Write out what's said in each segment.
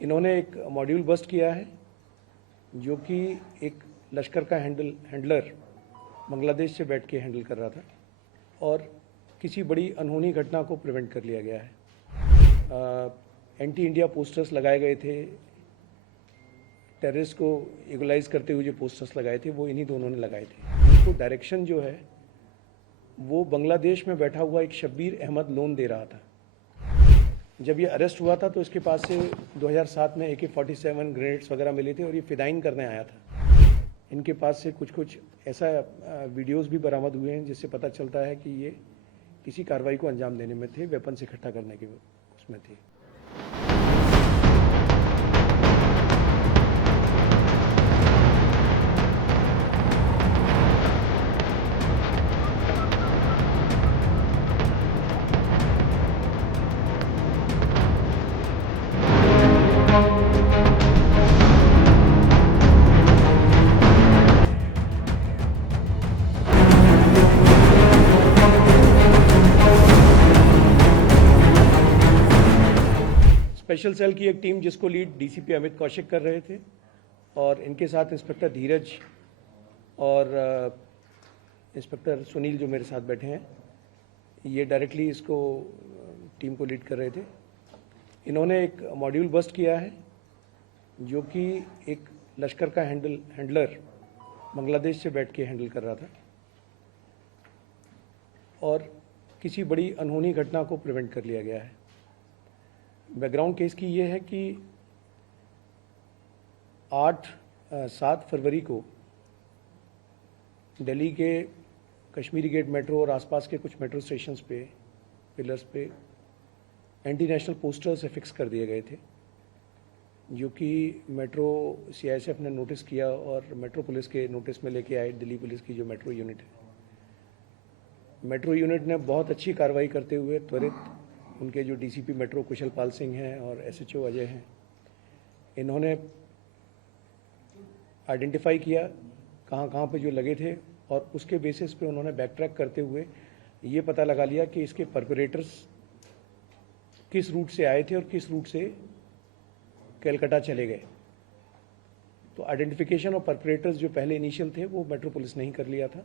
इन्होंने एक module bast किया है जो कि एक लश्कर का हैंडलर बांग्लादेश से बैठ के हैंडल कर रहा था और किसी बड़ी अनहोनी घटना को प्रिवेंट कर लिया गया है। एंटी इंडिया पोस्टर्स लगाए गए थे, टेररिस्ट को इगलाइज करते हुए जो पोस्टर्स लगाए थे वो इन्हीं दोनों ने लगाए थे। इनको डायरेक्शन जो है वो बांग्लादेश में बैठा हुआ एक शब्बीर अहमद लोन दे रहा था। जब ये अरेस्ट हुआ था तो इसके पास से 2007 में AK-47 ग्रेनेड्स वगैरह मिले थे और ये फिदाइन करने आया था। इनके पास से कुछ ऐसा वीडियोस भी बरामद हुए हैं जिससे पता चलता है कि ये किसी कार्रवाई को अंजाम देने में थे, वेपन्स इकट्ठा करने के उसमें थे। स्पेशल सेल की एक टीम जिसको लीड DCP अमित कौशिक कर रहे थे और इनके साथ इंस्पेक्टर धीरज और इंस्पेक्टर सुनील जो मेरे साथ बैठे हैं, ये डायरेक्टली इसको टीम को लीड कर रहे थे। इन्होंने एक मॉड्यूल बस्ट किया है जो कि एक लश्कर का हैंडलर बांग्लादेश से बैठ के हैंडल कर रहा था और किसी बड़ी अनहोनी घटना को प्रिवेंट कर लिया गया है। बैकग्राउंड केस की ये है कि 7 फरवरी को दिल्ली के कश्मीरी गेट मेट्रो और आसपास के कुछ मेट्रो स्टेशंस पे पिलर्स पे एंटी नेशनल पोस्टर्स फिक्स कर दिए गए थे, जो कि मेट्रो CISF ने नोटिस किया और मेट्रो पुलिस के नोटिस में लेके आए। दिल्ली पुलिस की जो मेट्रो यूनिट है, मेट्रो यूनिट ने बहुत अच्छी कार्रवाई करते हुए त्वरित उनके जो DCP मेट्रो कुशल पाल सिंह हैं और SHO अजय हैं, इन्होंने आइडेंटिफाई किया कहाँ पे जो लगे थे और उसके बेसिस पे उन्होंने बैक ट्रैक करते हुए ये पता लगा लिया कि इसके परपरेटर्स किस रूट से आए थे और किस रूट से कलकत्ता चले गए। तो आइडेंटिफिकेशन और परपरेटर्स जो पहले इनिशियल थे वो मेट्रो पुलिस ने ही कर लिया था।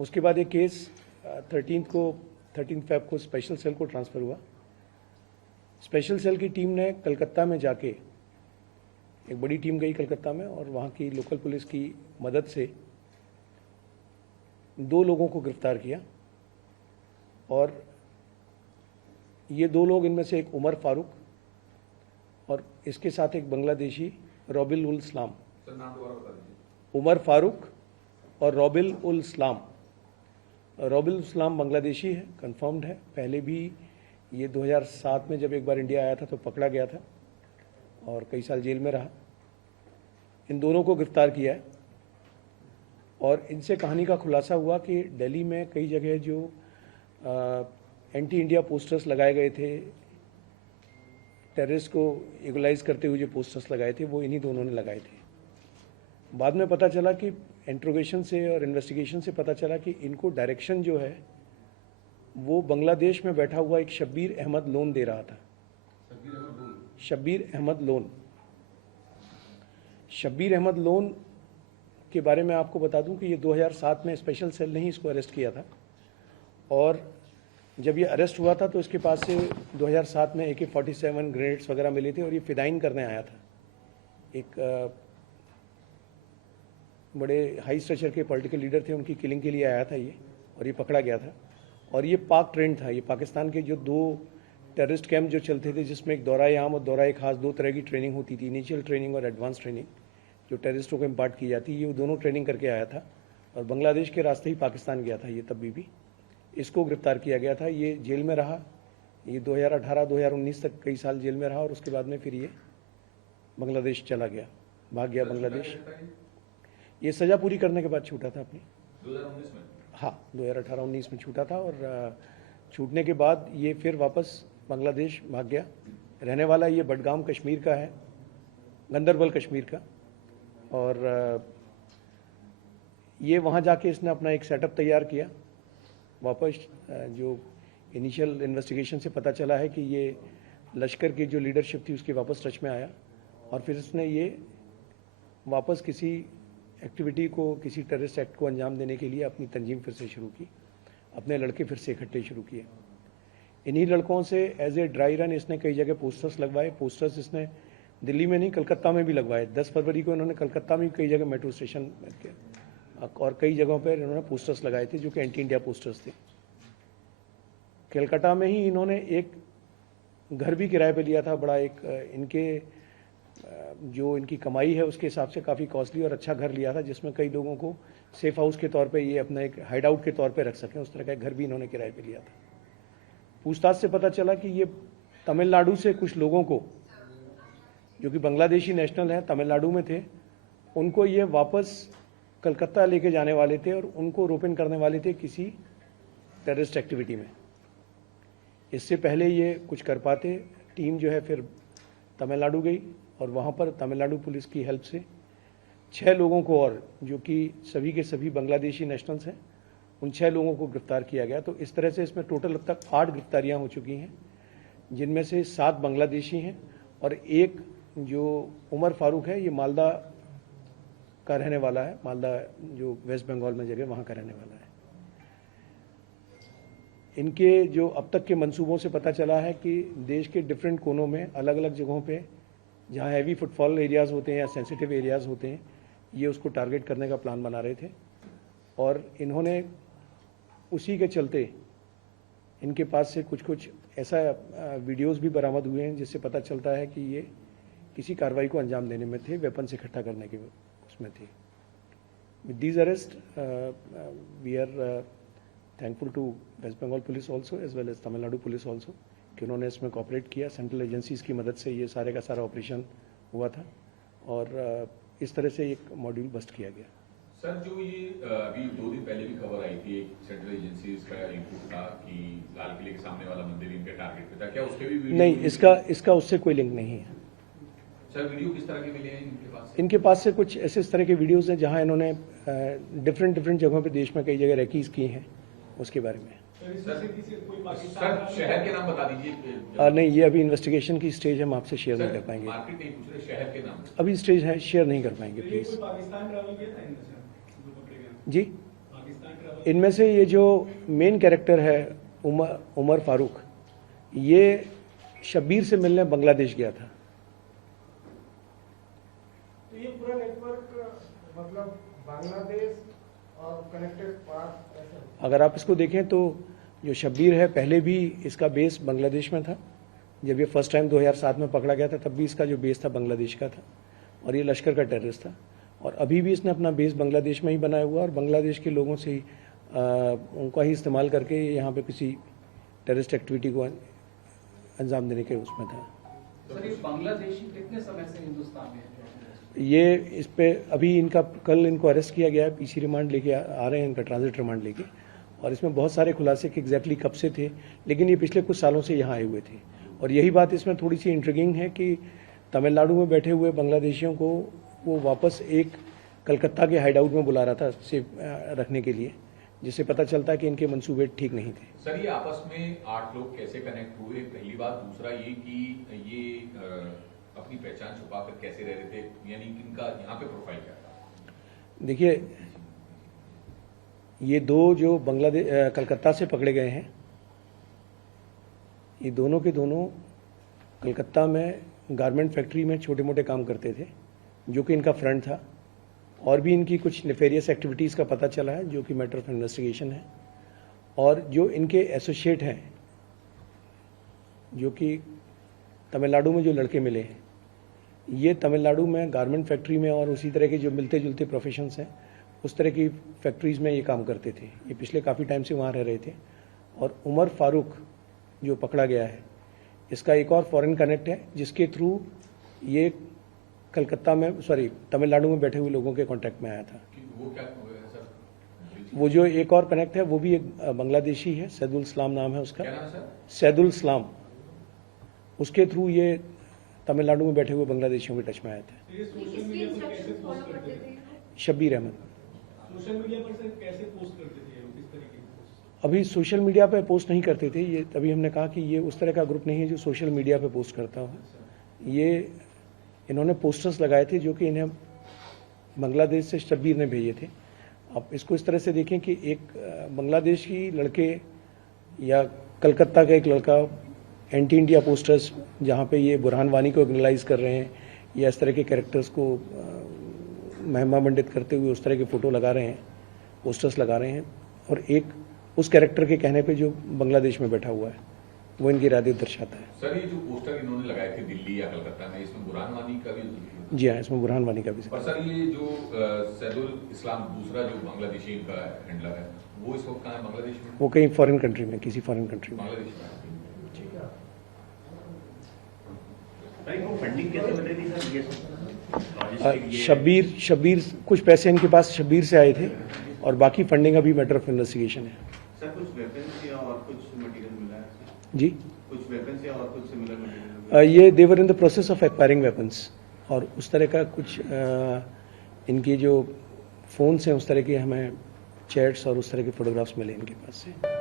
उसके बाद ये केस 13 फेब को स्पेशल सेल को ट्रांसफ़र हुआ। स्पेशल सेल की टीम ने कलकत्ता में जाके, एक बड़ी टीम गई कलकत्ता में और वहाँ की लोकल पुलिस की मदद से 2 लोगों को गिरफ्तार किया और ये 2 लोग, इनमें से एक उमर फारूक और इसके साथ एक बांग्लादेशी रॉबिल उल इस्लाम। उमर फारूक और रॉबिल उल इस्लाम। रॉबिल इस्लाम बांग्लादेशी है, कंफर्म्ड है। पहले भी ये 2007 में जब एक बार इंडिया आया था तो पकड़ा गया था और कई साल जेल में रहा। इन दोनों को गिरफ्तार किया है और इनसे कहानी का खुलासा हुआ कि दिल्ली में कई जगह जो एंटी इंडिया पोस्टर्स लगाए गए थे, टेररिस्ट को इगलाइज करते हुए जो पोस्टर्स लगाए थे वो इन्हीं दोनों ने लगाए थे। बाद में पता चला कि इंट्रोगेशन से और इन्वेस्टिगेशन से पता चला कि इनको डायरेक्शन जो है वो बांग्लादेश में बैठा हुआ एक शब्बीर अहमद लोन दे रहा था। शब्बीर अहमद लोन। शब्बीर अहमद लोन के बारे में आपको बता दूं कि ये 2007 में स्पेशल सेल ने ही इसको अरेस्ट किया था और जब ये अरेस्ट हुआ था तो इसके पास से 2007 में AK-47 ग्रेनेड्स वगैरह मिले थे और ये फिदाइन करने आया था। एक बड़े हाई स्ट्रक्चर के पॉलिटिकल लीडर थे, उनकी किलिंग के लिए आया था ये और ये पकड़ा गया था। और ये पाक ट्रेंड था। ये पाकिस्तान के जो 2 टेररिस्ट कैंप जो चलते थे, जिसमें एक दौरा आम और दौरा खास 2 तरह की ट्रेनिंग होती थी, इनिशियल ट्रेनिंग और एडवांस ट्रेनिंग जो टेररिस्टों को इम्पार्ट की जाती है, ये दोनों ट्रेनिंग करके आया था और बांग्लादेश के रास्ते ही पाकिस्तान गया था ये तभी भी। इसको गिरफ्तार किया गया था। ये जेल में रहा, ये 2018-2019 तक कई साल जेल में रहा और उसके बाद में फिर ये बांग्लादेश चला गया, भाग गया बांग्लादेश। ये सज़ा पूरी करने के बाद छूटा था अपनी 2019 में। हाँ, 2018-19 में छूटा था और छूटने के बाद ये फिर वापस बांग्लादेश भाग गया। रहने वाला ये बडगाम कश्मीर का है, गंदरबल कश्मीर का। और ये वहाँ जाके इसने अपना एक सेटअप तैयार किया। वापस जो इनिशियल इन्वेस्टिगेशन से पता चला है कि ये लश्कर की जो लीडरशिप थी उसकी वापस टच में आया और फिर उसने ये वापस किसी एक्टिविटी को, किसी टेररिस्ट एक्ट को अंजाम देने के लिए अपनी तंजीम फिर से शुरू की, अपने लड़के फिर से इकट्ठे शुरू किए। इन्हीं लड़कों से एज ए ड्राई रन इसने कई जगह पोस्टर्स लगवाए। पोस्टर्स इसने दिल्ली में नहीं, कलकत्ता में भी लगवाए। 10 फरवरी को इन्होंने कलकत्ता में कई जगह मेट्रो स्टेशन और कई जगहों पर इन्होंने पोस्टर्स लगाए थे जो कि एंटी इंडिया पोस्टर्स थे। कलकत्ता में ही इन्होंने एक घर भी किराए पे लिया था, बड़ा एक इनके जो इनकी कमाई है उसके हिसाब से काफ़ी कॉस्टली और अच्छा घर लिया था, जिसमें कई लोगों को सेफ हाउस के तौर पे ये अपना एक हाइड आउट के तौर पे रख सकें। उस तरह का एक घर भी इन्होंने किराए पे लिया था। पूछताछ से पता चला कि ये तमिलनाडु से कुछ लोगों को, जो कि बांग्लादेशी नेशनल हैं, तमिलनाडु में थे, उनको ये वापस कलकत्ता लेके जाने वाले थे और उनको रोपन करने वाले थे किसी टेररिस्ट एक्टिविटी में। इससे पहले ये कुछ कर पाते, टीम जो है फिर तमिलनाडु गई और वहाँ पर तमिलनाडु पुलिस की हेल्प से 6 लोगों को, और जो कि सभी के सभी बांग्लादेशी नेशनल्स हैं, उन 6 लोगों को गिरफ्तार किया गया। तो इस तरह से इसमें टोटल अब तक 8 गिरफ्तारियाँ हो चुकी हैं, जिनमें से 7 बांग्लादेशी हैं और एक जो उमर फारूक है, ये मालदा का रहने वाला है। मालदा जो वेस्ट बंगाल में जगह, वहाँ का रहने वाला है। इनके जो अब तक के मंसूबों से पता चला है कि देश के डिफरेंट कोनों में अलग अलग जगहों पे जहाँ हैवी फुटफॉल एरियाज़ होते हैं या सेंसिटिव एरियाज़ होते हैं, ये उसको टारगेट करने का प्लान बना रहे थे। और इन्होंने उसी के चलते इनके पास से कुछ ऐसा वीडियोस भी बरामद हुए हैं जिससे पता चलता है कि ये किसी कार्रवाई को अंजाम देने में थे, वेपन्स इकट्ठा करने के उसमें थे। With these arrest we are thankful to West Bengal police also as well as Tamil Nadu police also कि उन्होंने इसमें कॉपरेट किया। सेंट्रल एजेंसीज़ की मदद से ये सारे का सारा ऑपरेशन हुआ था और इस तरह से एक मॉड्यूल बस्ट किया गया। सर, जो ये अभी 2 दिन पहले भी खबर आई थी, एक सेंट्रल एजेंसीज का इनपुट था कि लाल किले के सामने वाला मंदिर इनके टारगेट पे था, क्या उसके भी वीडियो? नहीं, इसका उससे कोई लिंक नहीं है। सर, वीडियो किस तरह के मिले हैं इनके पास? इनके पास से कुछ ऐसे इस तरह के वीडियोस हैं जहां इन्होंने डिफरेंट जगहों पे देश में कई जगह रेकीज की हैं, उसके बारे में। सर, शहर के नाम बता दीजिए। नहीं, ये अभी इन्वेस्टिगेशन की स्टेज है, हम आपसे शेयर नहीं कर पाएंगे। मार्केट नहीं पूछ रहे, शहर के नाम अभी स्टेज है, शेयर नहीं कर पाएंगे प्लीज। जी, इनमें से ये जो मेन कैरेक्टर है उमर फारूक, ये शब्बीर से मिलने बांग्लादेश गया था। तो ये पूरा नेटवर्क मतलब बांग्लादेश और कनेक्टेड पार्ट ऐसा? अगर आप इसको देखें तो जो शब्बीर है, पहले भी इसका बेस बांग्लादेश में था। जब ये फर्स्ट टाइम 2007 में पकड़ा गया था, तब भी इसका जो बेस था बांग्लादेश का था और ये लश्कर का टेररिस्ट था। और अभी भी इसने अपना बेस बांग्लादेश में ही बनाया हुआ और बांग्लादेश के लोगों से ही उनका ही इस्तेमाल करके यहाँ पे किसी टेररिस्ट एक्टिविटी को अंजाम देने के उसमें था। सर, ये बांग्लादेशी कितने समय से हिंदुस्तान में है? ये इस पे अभी इनका कल इनको अरेस्ट किया गया है, पीसी रिमांड लेके आ रहे हैं, इनका ट्रांजिट रिमांड लेके। और इसमें बहुत सारे खुलासे कि एग्जैक्टली कब से थे, लेकिन ये पिछले कुछ सालों से यहाँ आए हुए थे। और यही बात इसमें थोड़ी सी इंट्रिगिंग है कि तमिलनाडु में बैठे हुए बांग्लादेशियों को वो वापस एक कलकत्ता के हाइड आउट में बुला रहा था सेफ रखने के लिए, जिससे पता चलता है कि इनके मंसूबे ठीक नहीं थे। सर, ये आपस में 8 लोग कैसे कनेक्ट हुए, पहली बात। दूसरा ये कि ये अपनी पहचान छुपाकर कैसे रह रहे थे, यानी इनका यहाँ पे प्रोफाइल क्या था? देखिए, ये दो जो कलकत्ता से पकड़े गए हैं, ये दोनों के दोनों कलकत्ता में गारमेंट फैक्ट्री में छोटे मोटे काम करते थे, जो कि इनका फ्रंट था। और भी इनकी कुछ नेफेरियस एक्टिविटीज़ का पता चला है, जो कि मैटर ऑफ इन्वेस्टिगेशन है। और जो इनके एसोसिएट हैं, जो कि तमिलनाडु में जो लड़के मिले हैं, ये तमिलनाडु में गारमेंट फैक्ट्री में और उसी तरह के जो मिलते जुलते प्रोफेशंस हैं, उस तरह की फैक्ट्रीज़ में ये काम करते थे। ये पिछले काफ़ी टाइम से वहाँ रह रहे थे। और उमर फारूक जो पकड़ा गया है, इसका एक और फॉरेन कनेक्ट है, जिसके थ्रू ये कलकत्ता में तमिलनाडु में बैठे हुए लोगों के कांटेक्ट में आया था। वो क्या सर? वो जो एक और कनेक्ट है, वो भी एक बांग्लादेशी है, सैदुल इस्लाम नाम है उसका। क्या नाम है सर? सैदुल इस्लाम। उसके थ्रू ये तमिलनाडु में बैठे हुए बांग्लादेशियों के टच में आए थे। ये सोशल मीडिया पर कैसे पोस्ट करते थे? शब्बीर अहमद। सोशल मीडिया पर सर कैसे पोस्ट करते थे, किस तरीके की पोस्ट? अभी सोशल मीडिया पे पोस्ट नहीं करते थे ये, तभी हमने कहा कि ये उस तरह का ग्रुप नहीं है जो सोशल मीडिया पे पोस्ट करता हो। ये इन्होंने पोस्टर्स लगाए थे जो कि इन्हें बांग्लादेश से शब्बीर ने भेजे थे। आप इसको इस तरह से देखें कि एक बांग्लादेश की लड़के या कलकत्ता का एक लड़का एंटी इंडिया पोस्टर्स जहाँ पे ये बुरहान वानी को एनालाइज कर रहे हैं या इस तरह के कैरेक्टर्स को महिमा मंडित करते हुए उस तरह के फ़ोटो लगा रहे हैं, पोस्टर्स लगा रहे हैं, और एक उस कैरेक्टर के कहने पे जो बांग्लादेश में बैठा हुआ है वो इनकी इरादे दर्शाता है। सर ये जो पोस्टर इन्होंने लगाए थे दिल्ली या कलकत्ता में, इसमें बुरहान वानी का भी जी हाँ, इसमें बुरहान वानी का भी। और सर ये जो सैदुल इस्लाम दूसरा जो बांग्लादेशी इनका हैंडलर है, वो इस वक्त कहाँ है बांग्लादेश में? वो कहीं फॉरेन कंट्री में, किसी फॉरेन कंट्री में। बांग्लादेश में। फंडिंग कैसे बन रही थी सर? शब्बीर कुछ पैसे इनके पास शब्बीर से आए थे और बाकी फंडिंग अभी मैटर ऑफ इन्वेस्टिगेशन है। सर कुछ वेपन्स या और कुछ मटेरियल मिला है? जी, कुछ वेपन्स या और कुछ सिमिलर मटेरियल? ये they were in the process of acquiring weapons, और उस तरह का कुछ इनकी जो फ़ोन्स हैं उस तरह के हमें चैट्स और उस तरह के फोटोग्राफ्स मिले इनके पास से।